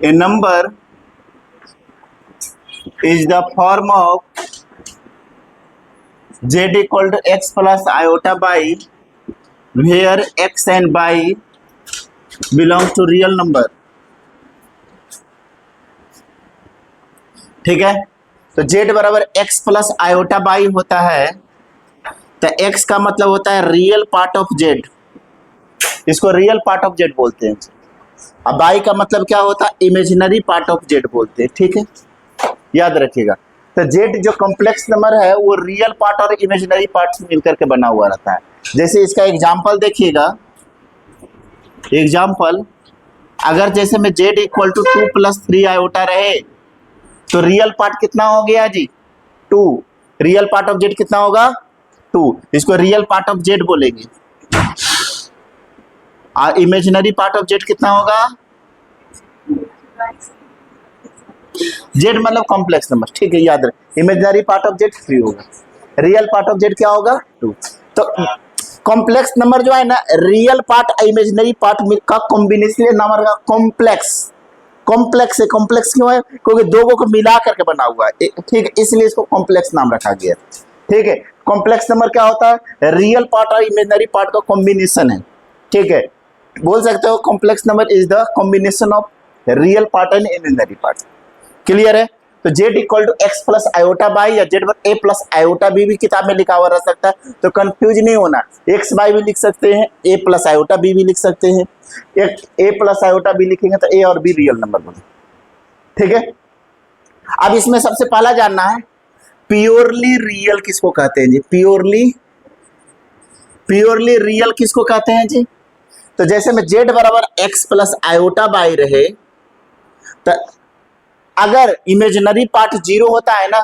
A number is the form of z equal to x plus iota by where x and y belongs to real number. ठीक है, तो z बराबर x plus iota by होता है, तो x का मतलब होता है रियल पार्ट ऑफ z, इसको रियल पार्ट ऑफ z बोलते हैं। अब बाई का मतलब क्या होता है, इमेजिनरी पार्ट ऑफ z बोलते हैं। ठीक है, याद रखिएगा। तो z जो कॉम्प्लेक्स नंबर है वो रियल पार्ट और इमेजिनरी पार्ट से मिलकर के बना हुआ रहता है। जैसे इसका एग्जांपल देखिएगा, एग्जांपल अगर जैसे में z equal to 2 plus 3 iota रहे तो रियल पार्ट कितना हो गया जी, 2। रियल पार्ट ऑफ z कितना होगा, 2। इसको रियल पार्ट ऑफ z बोलेंगे। और इमेजिनरी पार्ट ऑफ z कितना होगा, z मतलब कॉम्प्लेक्स नंबर। ठीक है, याद रखें, इमेजिनरी पार्ट ऑफ z 3 होगा, रियल पार्ट ऑफ z क्या होगा, 2। तो कॉम्प्लेक्स नंबर जो है ना, रियल पार्ट इमेजिनरी पार्ट का कॉम्बिनेशन नंबर का कॉम्प्लेक्स। कॉम्प्लेक्स है, कॉम्प्लेक्स क्यों है, क्योंकि दो को मिला करके बना हुआ है। ठीक है, इसलिए इसको कॉम्प्लेक्स नाम रखा गया। ठीक है, कॉम्प्लेक्स नंबर क्या होता है, रियल पार्ट और इमेजिनरी पार्ट का कॉम्बिनेशन है। ठीक है, बोल सकते हो complex number is the combination of real part and imaginary part. Clear है। तो z equal to x plus iota by या z पर a प्लस आयोटा b भी किताब में लिखा हुआ रह सकता है, तो कंफ्यूज नहीं होना। एक्स बाई भी लिख सकते हैं, a प्लस आयोटा b भी लिख सकते हैं। एक a प्लस आयोटा b लिखेंगे तो a और b रियल नंबर बने। ठीक है, अब इसमें सबसे पहला जानना है प्योरली रियल किसको कहते हैं जी, प्योरली रियल किसको कहते हैं जी। तो जैसे में z बराबर एक्स प्लस आयोटा बाई रहे, तो अगर इमेजिनरी पार्ट 0 होता है ना,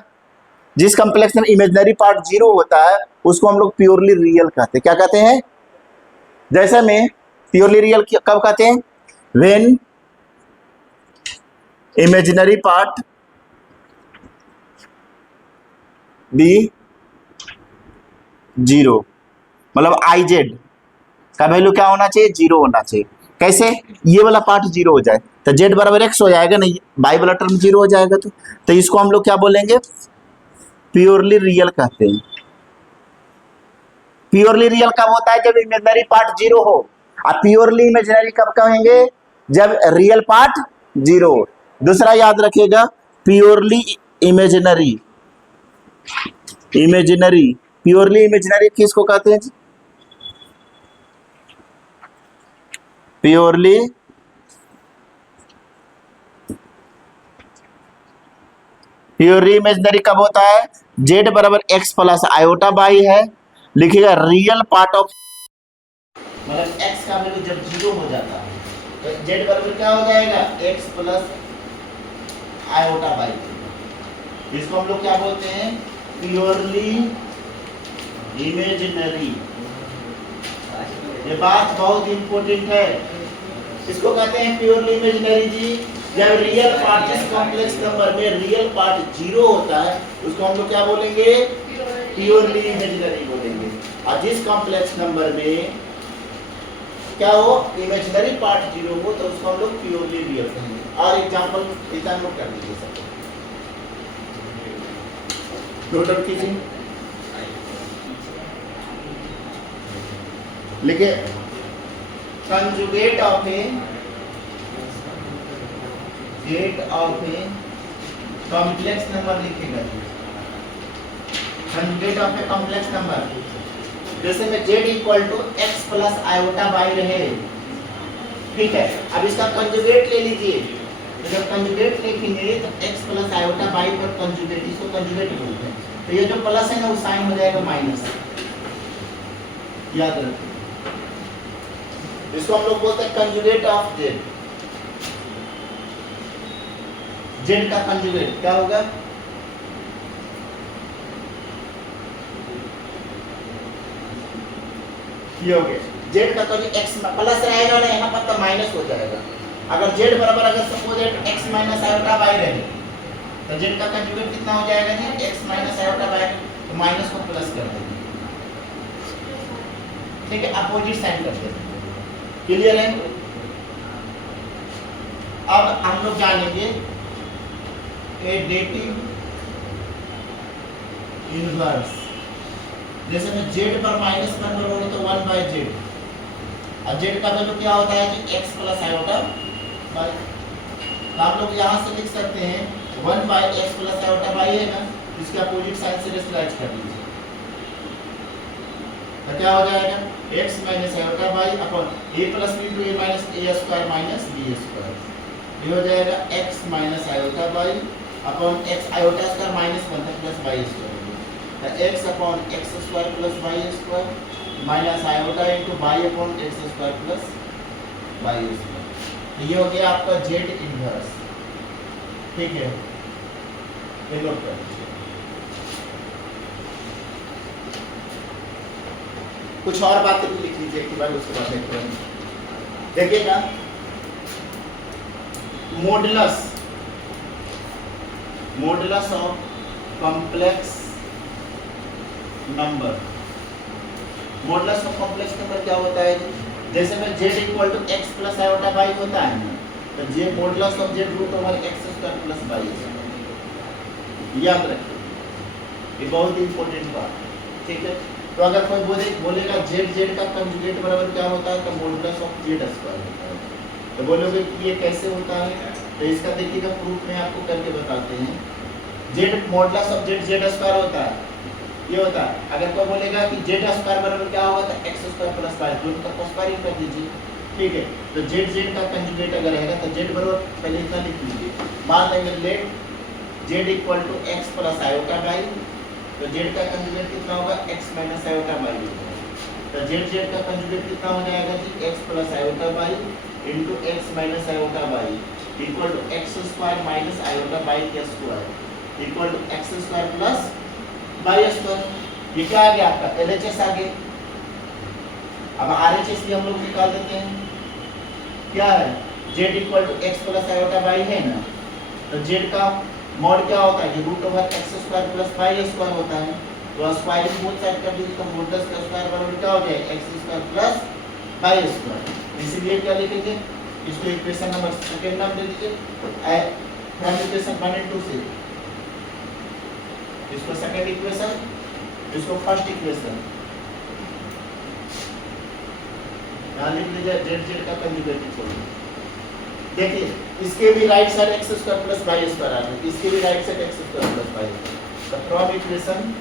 जिस कॉम्प्लेक्स में इमेजिनरी पार्ट 0 होता है उसको हम लोग प्योरली रियल कहते हैं। क्या कहते हैं, जैसे में प्योरली रियल कब कहते हैं, व्हेन इमेजिनरी पार्ट बी 0, मतलब आई जेड का वैल्यू क्या होना चाहिए, 0 होना चाहिए। कैसे, ये वाला पार्ट 0 हो जाए तो z बराबर x हो जाएगा, नहीं बाई वाला टर्म 0 हो जाएगा। तो इसको हम लोग क्या बोलेंगे, प्योरली रियल कहते हैं। प्योरली रियल कब होता है, जब इमेजिनरी पार्ट 0 हो। और प्योरली इमेजिनरी कब कहेंगे, जब रियल पार्ट 0 हो। दूसरा याद रखिएगा, प्योरली इमेजिनरी, प्योरली इमेजिनरी किसको कहते हैं, प्योरली इमेजिनरी कब होता है, z बराबर x प्लस आयोटा बाई है, लिखिएगा रियल पार्ट ऑफ, मतलब x का वैल्यू जब 0 हो जाता है तो z बराबर क्या हो जाएगा, x प्लस आयोटा बाई। इसको हम लोग क्या बोलते हैं, प्योरली इमेजिनरी। ये बात बहुत इंपॉर्टेंट है, इसको कहते हैं प्योरली इमेजिनरी जी। जब रियल पार्ट, जिस कॉम्प्लेक्स नंबर में रियल पार्ट 0 होता है उसको हम लोग क्या बोलेंगे, प्योरली इमेजिनरी बोलेंगे। और जिस कॉम्प्लेक्स नंबर में क्या हो, इमेजिनरी पार्ट 0 हो तो उसको हम लोग प्योरली रियल कहेंगे। और एग्जांपल इतना नोट कर लीजिए, सब नोट डाउन कीजिए, लिखिए conjugate of a complex number लिखेगा, conjugate of a complex number. जैसे में z equal to x plus iota y रहे, ठीक है। अब इसका कंजुगेट ले लीजिए, तो जब कंजुगेट लिखेंगे तो x प्लस आयोटा बाई पर कंजुगेट, इसको कंजुगेट बोलते हैं। तो ये जो प्लस है ना वो साइन हो जाएगा माइनस, याद रखिए। इसको हम लोग बोलते हैं कंजुगेट ऑफ z। z का कंजुगेट क्या होगा, ये हो गया z का कंजुगेट, x प्लस रहेगा ना यहाँ पर तो माइनस हो जाएगा। अगर z बराबर, अगर suppose x minus iota y रहे तो z का कंजुगेट कितना हो जाएगा जी, x माइनस आयोटा बाई, तो माइनस को प्लस कर देंगे। ठीक है, अपोजिट साइन कर देंगे। क्लियर है। अब हम लोग जानेंगे एडेटिव इनवर्स। जैसे मैं जेड पर माइनस वन करूंगा तो 1/z, और जेड का वैल्यू क्या होता है जी x प्लस आयोटा बाई। तो आप लोग यहाँ से लिख सकते हैं 1/x प्लस आयोटा बाई है ना, इसके अपोजिट साइन से रेशनलाइज कर लीजिए तो क्या हो जाएगा x minus iota by upon a plus b into a minus a square minus b square. ये हो जाएगा x minus iota by upon x iota square minus 1 plus y square, तो x upon x square plus y square minus iota into y upon x square plus y square. ये हो गया आपका z inverse. ठीक है, ये note कर लीजिए। कुछ और बातें भी लिख लीजिए कि भाई उसके बाद देखते हैं। देखिएगा modulus of complex number. Modulus of complex number क्या होता है? जैसे में z equal to x plus iota by होता है ना, तो j modulus of z root over x square plus by है। याद रखिए, ये बहुत इंपॉर्टेंट बात है। ठीक है, तो अगर कोई बोलेगा z का कंजुगेट बराबर क्या होता है, तो मॉडुलस ऑफ z स्क्वायर होता है। तो बोलोगे कि ये कैसे होता है, तो इसका देखिएगा प्रूफ में आपको करके बताते हैं। z modulus of z square होता है, ये होता है। अगर कोई बोलेगा कि z स्क्वायर बराबर क्या होगा, तो x स्क्वायर प्लस y, दोनों का स्क्वायरिंग कर दीजिए। ठीक है, तो z का कंजुगेट अगर रहेगा तो z बराबर पहले इतना लिख लीजिए। मान लेंगे let z equal to x plus iota by, तो z का कंजुगेट कितना होगा x माइनस आयोटा बाई होगा। तो z का कंजुगेट कितना हो जाएगा जी x plus iota y into x minus iota y equal to x square minus iota y के square equal to x square plus y square. ये क्या आ गया आपका LHS आ गया। अब RHS भी हम लोग निकाल देते हैं। क्या है z equal to x plus iota by है ना, तो z का मॉड क्या होता है, root over x square plus y square होता है। तो स्क्वायरिंग बोथ साइड कर दीजिए, तो मॉडुलस का स्क्वायर बराबर क्या हो जाएगा x square plus y square. इसीलिए क्या लिखेंगे, इसको इक्वेशन नंबर सेकंड नाम दे दीजिए फ्रॉम इक्वेशन 1 एंड 2 से। इसको सेकंड इक्वेशन, इसको फर्स्ट इक्वेशन। यहां लिख लीजिए z का कंजुगेट इक्वल। देखिए इसके भी right side x square plus y square आ रहा है, इसके भी right side x square plus y। तो फ्रॉम इक्वेशन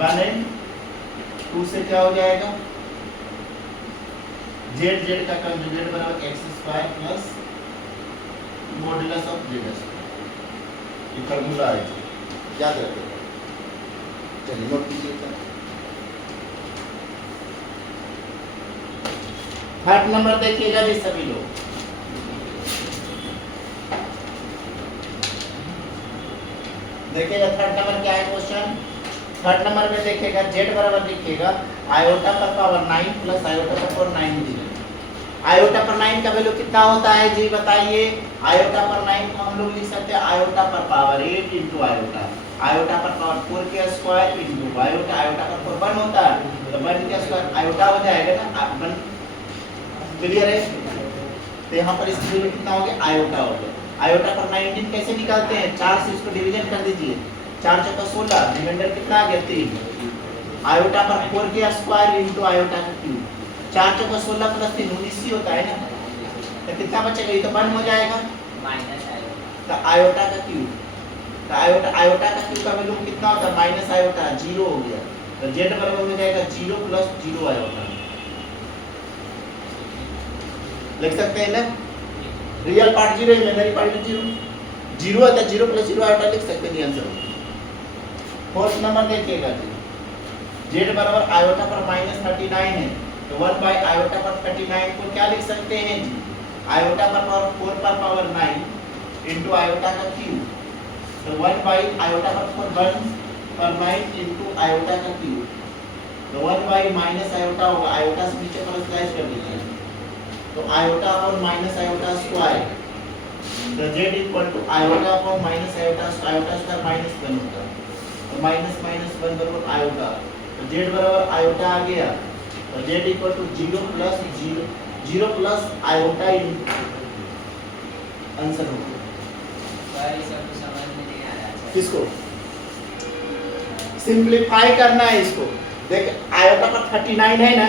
1 एंड 2 से क्या हो जाएगा, z का कंजुगेट बराबर x square plus modulus of z square. ये फार्मूला है, याद रखिएगा। चलिए नोट कीजिए। थर्ड नंबर देखिएगा जी सभी लोग। देखिएगा थर्ड नंबर क्या है क्वेश्चन। थर्ड नंबर में देखिएगा z बराबर लिखिएगा आयोटा पर पावर 9 प्लस आयोटा पर पावर 9 दी। आयोटा पर 9 का वैल्यू कितना होता है जी बताइए। आयोटा पर 9 को हम लोग लिख सकते हैं आयोटा पर पावर 8 इंटू आयोटा, आयोटा पर पावर 4 के स्क्वायर इंटू आयोटा, आयोटा पर पावर 1 होता है तो 1 के स्क्वायर आयोटा हो जाएगा ना 1। क्लियर है, तो यहाँ पर इसकी वैल्यू कितना हो गया आयोटा हो गया। आयोटा पर 19 कैसे निकालते हैं, 4 से इसको डिवीजन कर दीजिए, 4 चौका 16, रिमाइंडर कितना आ गया 3। आयोटा पर 4 के स्क्वायर इंटू आयोटा का क्यूब, 4 चौका 16 प्लस 3 19 ही होता है ना, तो कितना बचेगा, ये तो 1 हो जाएगा माइनस आयोटा, तो आयोटा का क्यूब, तो आयोटा का क्यूब का वैल्यू कितना होता है माइनस आयोटा 0 हो गया, तो z बराबर हो जाएगा 0 प्लस 0 आयोटा। लिख सकते हैं ना, रियल पार्ट 0 इमेजिनरी पार्ट 0 है तो 0 प्लस 0 आयोटा लिख सकते हैं आंसर। फोर्थ नंबर देखिएगा जी, z बराबर आयोटा पर माइनस 39 है तो 1 बाय आयोटा पर 39 को क्या लिख सकते हैं जी, आयोटा पर पावर 4 पर पावर 9 इंटू आयोटा का क्यूब, तो 1 बाय आयोटा पर 4 1 पर 9 इंटू आयोटा का क्यूब, तो 1 बाय माइनस आयोटा होगा, आयोटा से नीचे पर स्लाइस कर दीजिए, तो आयोटा और माइनस आयोटा स्क्वायर, तो z इक्वल टू आयोटा और माइनस आयोटा स्क्वायर माइनस 1 होगा, तो माइनस माइनस 1 बराबर आयोटा, तो z बराबर आयोटा आ गया, तो z equal to 0 plus iota answer हो गया। सर ये सब तो समझ में नहीं आ रहा है। किसको सिंप्लीफाई करना है इसको। देख आयोटा पर 39 है ना,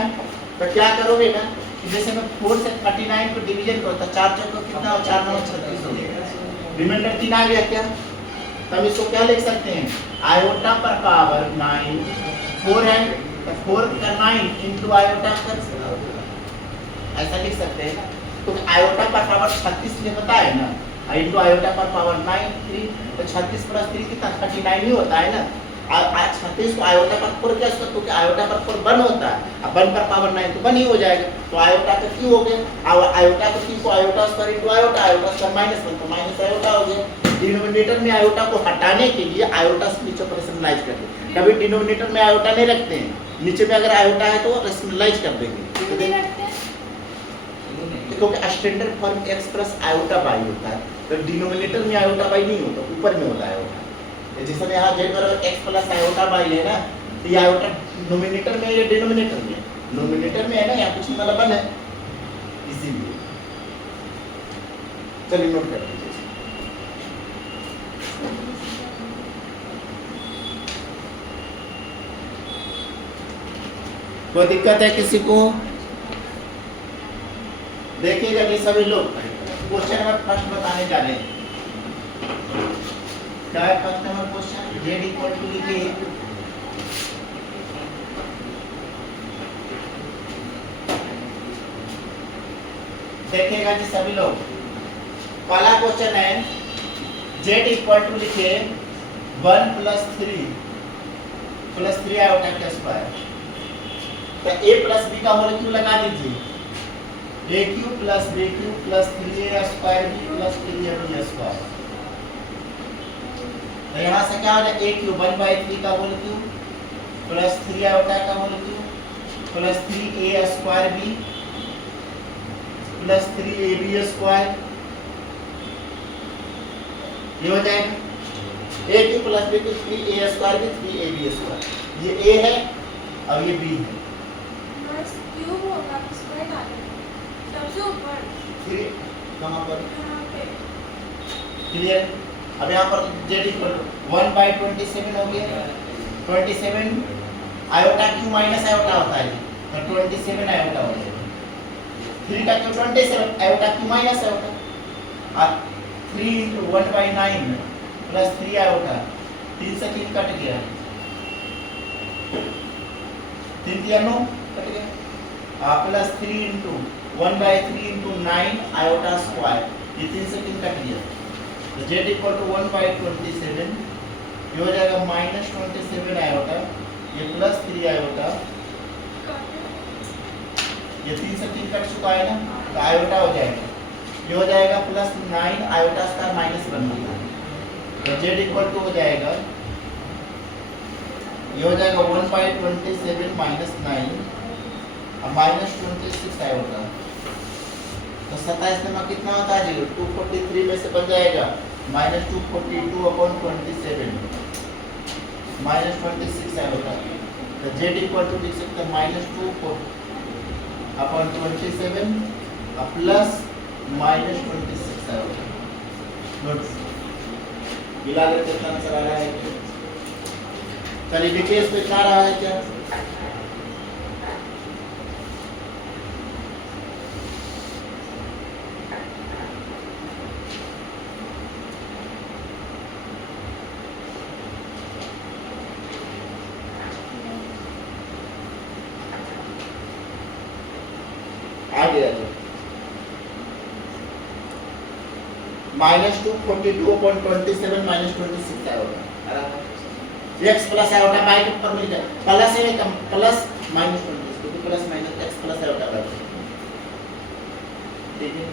तो क्या करोगे ना कि जैसे मैं 4 से 39 को डिवीजन करो तो 4 चौको कितना हो, 4 9 36 हो गया, रिमाइंडर 3 आ गया क्या। तो हम इसको क्या लिख सकते हैं, आयोटा पर पावर 9 4 है तो 4 का 9 इनटू आयोटा कर ऐसा लिख सकते हैं। तो आयोटा पर पावर 36 ने बताया ना, इनटू आयोटा पर पावर 9 3 तो 36 प्लस 3 कितना 39 ही होता है ना। आज 36 को आयोटा पर 4 क्या इसका, क्योंकि आयोटा पर 4 1 होता है, अब 1 पर पावर 9 तो 1 ही हो जाएगा। तो आयोटा का क्यों हो गया, आयोटा को क्यों को iota square into iota, iota square minus 1 तो माइनस आयोटा हो गया। डिनोमिनेटर में आयोटा को हटाने के लिए आयोटा से नीचे को रेशनलाइज कर देंगे। कभी डिनोमिनेटर में आयोटा नहीं रखते हैं, नीचे में अगर आयोटा है तो रेशनलाइज कर देंगे, क्योंकि standard form x plus iota by होता है, तो डिनोमिनेटर में आयोटा बाई नहीं होता, ऊपर में होता है आयोटा। जैसे में यहाँ z बराबर x प्लस आयोटा बाई है ना, तो ये आयोटा नोमिनेटर में या डिनोमिनेटर में, नोमिनेटर में है ना, यहाँ कुछ मतलब 1 है इसीलिए। चलिए नोट कर लीजिए। कोई दिक्कत है किसी को, देखिएगा ये सभी लोग क्वेश्चन नंबर फर्स्ट बताने जा रहे हैं। क्या है first number question, z equal to लिखिए देखिएगा जी सभी लोग। पहला क्वेश्चन है z इक्वल टू लिखिए 1 प्लस 3 आयोटा का स्क्वायर, तो a प्लस b का होल क्यों लगा दीजिए, a cube plus b cube plus 3a square b plus 3ab square. तो यहाँ से क्या हो जाए, a क्यूब 1/3 का होल क्यूब प्लस 3 आयोटा का whole cube plus 3a square b plus 3ab square, ये हो जाएगा a cube plus b cube 3a square b 3ab square, ये a है और ये b है। क्यूब होगा स्क्वायर आ जाएगा सबसे ऊपर, फिर कहाँ पर यहाँ पे क्लियर। अब यहाँ पर z इक्वल 1/27 हो गया, 27 आयोटा क्यू माइनस आयोटा होता है तो 27 आयोटा हो जाएगा, 3 का Q 27 iota Q minus iota, और 3 into 1/9 प्लस 3 आयोटा, 3 से 3 कट गया, 3 3 9 कट गया, plus 3 into 1/3 into 9 iota square, ये 3 से 3 कट गया, तो z इक्वल टू 1/27 ये हो जाएगा -27 आयोटा, ये प्लस 3 आयोटा, ये 3 से 3 कट चुका है ना, तो आयोटा हो जाएगा, ये हो जाएगा प्लस 9 आयोटा स्क्वायर माइनस 1 होगा, तो z इक्वल टू हो जाएगा, ये हो जाएगा 1/27 माइनस 9 और -26 आयोटा, तो 27 में कितना होता है जी, 243 में से बन जाएगा -242 अपॉन 27 -26 आयोटा, तो z इक्वल टू लिख सकते हैं -2 अपॉन 27 प्लस -26 आयोटा। नोट मिला लेते कितना आंसर आ रहा है, चलिए देखिए इसको इतना आ रहा है क्या, आ गया जो -242 upon 27 -26 iota, x plus iota y के ऊपर मिल जाए, प्लस है कम प्लस -26 क्योंकि plus minus x plus iota by, ठीक है।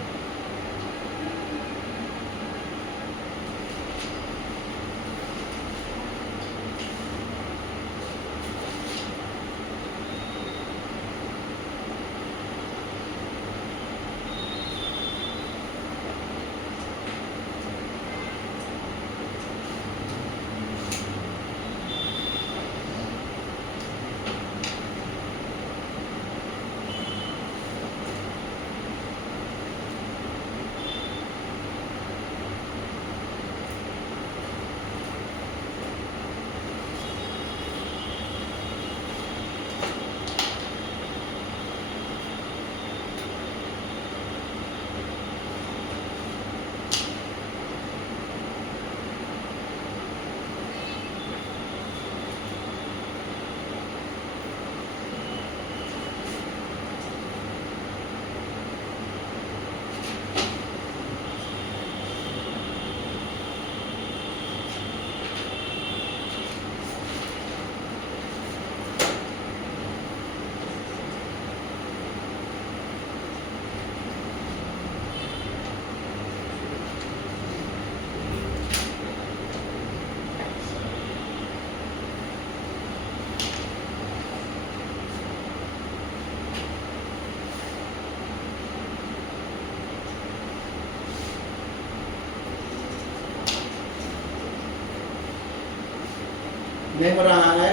नहीं हो रहा है।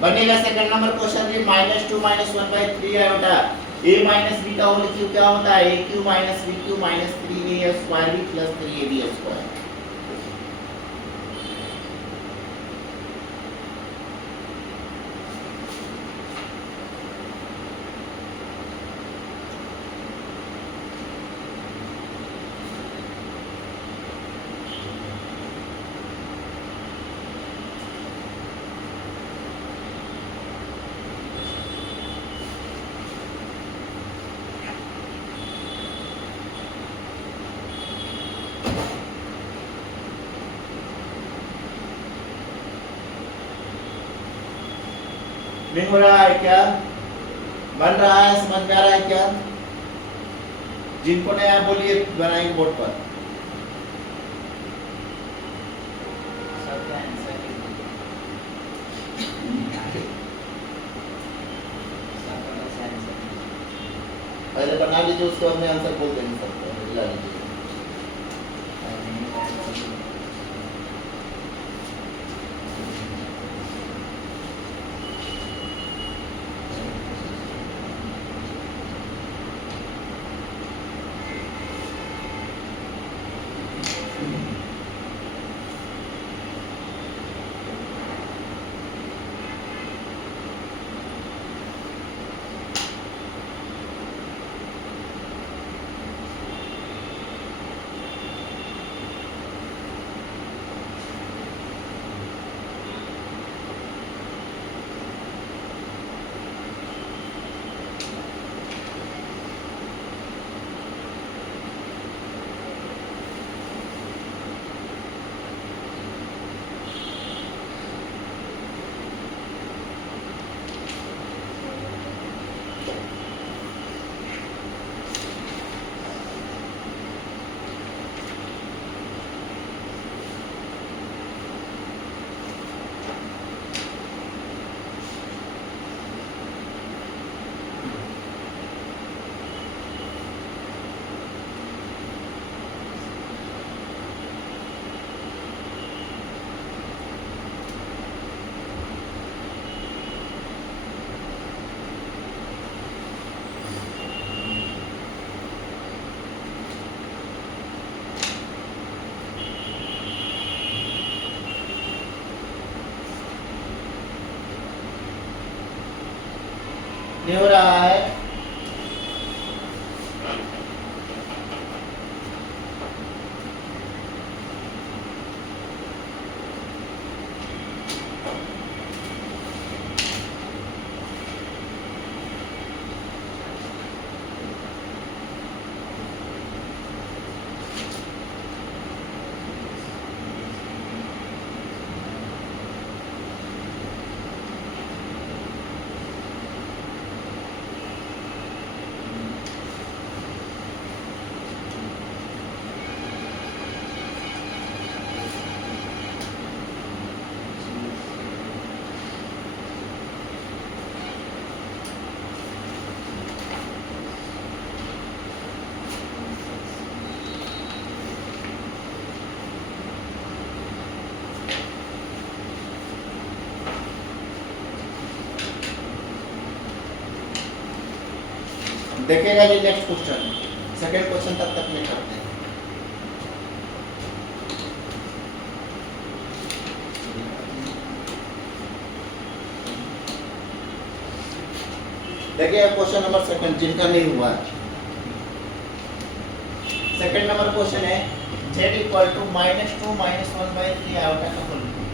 बनेगा सेकंड नंबर क्वेश्चन भी -2 -1/3 आयोटा a माइनस b का होल क्यूब क्या होता है aq minus bq minus 3a square b plus 3ab square. नहीं हो रहा है क्या? बन रहा है, समझ में आ रहा है क्या? जिनको नहीं आया बोलिए, बनाएंगे बोर्ड पर। सबका आंसर सबका बस आंसर पहले बना लीजिए, उसके बाद में आंसर बोल देंगे सबको, मिला लीजिए। नहीं हो रहा है। देखेगा ये नेक्स्ट क्वेश्चन, सेकंड क्वेश्चन तब तक नहीं करते हैं। देखिए क्वेश्चन नंबर सेकंड, जिनका नहीं हुआ, सेकंड नंबर क्वेश्चन है z इक्वल टू -2 -1/3 आयोटा का होल क्यूब।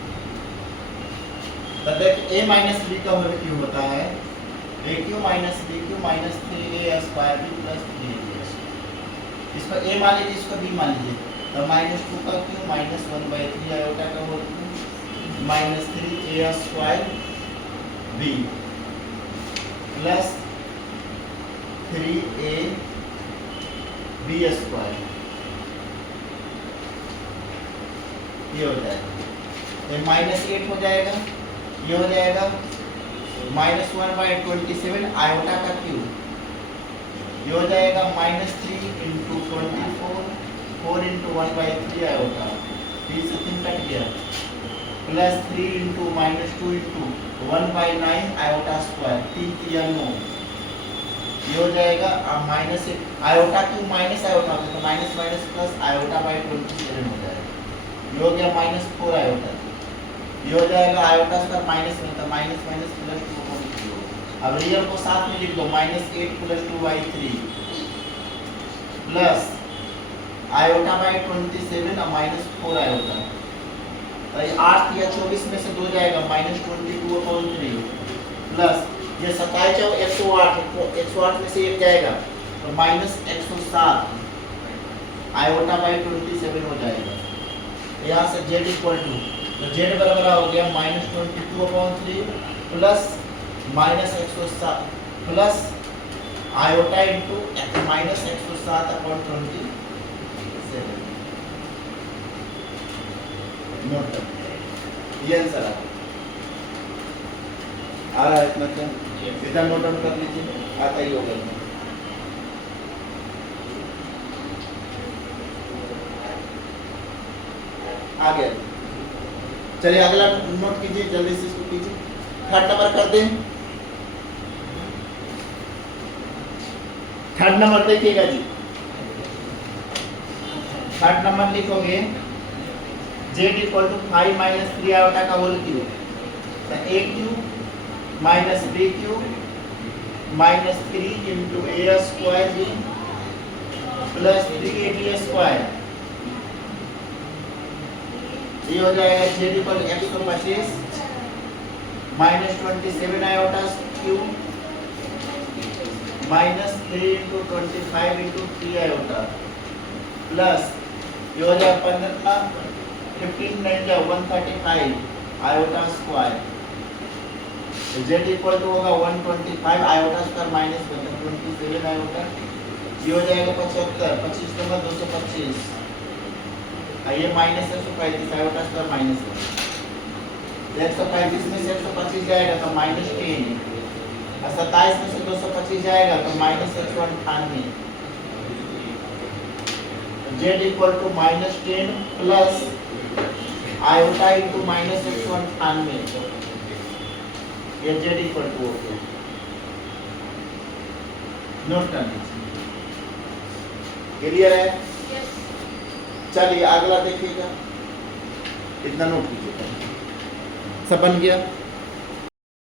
तब a माइनस b का होल क्यूब होता है aq minus bq minus 3a square b plus 3ab। इसको a मान लीजिए, इसको b मान लीजिए, तो -2 का क्यूब -1/3 आयोटा का whole cube minus 3a square b plus 3a b square, ये हो जाएगा, ये -8 हो जाएगा, ये हो जाएगा -1/27 आयोटा का क्यूब, ये हो जाएगा -3 × 24 4 × 1/3 आयोटा, 3 से 3 कट गया, plus 3 into minus 2 into 1/9 iota square, 3 3 9, ये हो जाएगा माइनस आयोटा क्यों माइनस आयोटा होता है तो minus minus plus iota by 27 हो जाएगा, ये हो गया माइनस 4 आयोटा, ये हो जाएगा आयोटा स्क्वायर माइनस में तो माइनस माइनस प्लस 2/3 होगा। अब रियल को साथ में लिख दो, minus 8 plus 2/3 plus iota by 27 और माइनस 4 आयोटा, तो ये 8 या 24 में से 2 जाएगा, माइनस 22/3 प्लस ये 27 और 108, तो 108 में से 1 जाएगा तो माइनस 107 आयोटा बाई 27 हो जाएगा। यहाँ से z इक्वल टू, तो z बराबर हो गया minus 22/3 plus minus 107 plus iota into minus 107/27 note कर, ये आंसर आ रहा है इतना क्या, इतना नोट डाउन कर लीजिए, आता ही होगा। आ गया, चलिए अगला नोट कीजिए, जल्दी से इसको कीजिए, थर्ड नंबर कर दें। थर्ड नंबर देखिएगा जी, थर्ड नंबर लिखोगे z equal to 5 minus 3 iota का होल क्यूब, तो a cube minus b cube minus 3 into a square b plus 3ab square, ये हो जाएगा z equal 125 minus 27 iota cube minus 3 into 25 into 3 iota plus ये हो जाएगा 15 नहीं जाए 135 iota square, z equal to होगा 125 आयोटा स्क्वायर माइनस 27 आयोटा, ये हो जाएगा 75, 25 नंबर 225, ये माइनस 135 आयोटा स्क्वायर माइनस 135 में से 125 जाएगा तो माइनस 10 और 27 में से 225 जाएगा तो minus 198, z equal to minus 10 plus iota into minus 198, ये z इक्वल टू हो गया, नोट कर लीजिए, क्लियर है। यस। चलिए अगला देखिएगा, इतना नोट कीजिएगा, सब बन गया।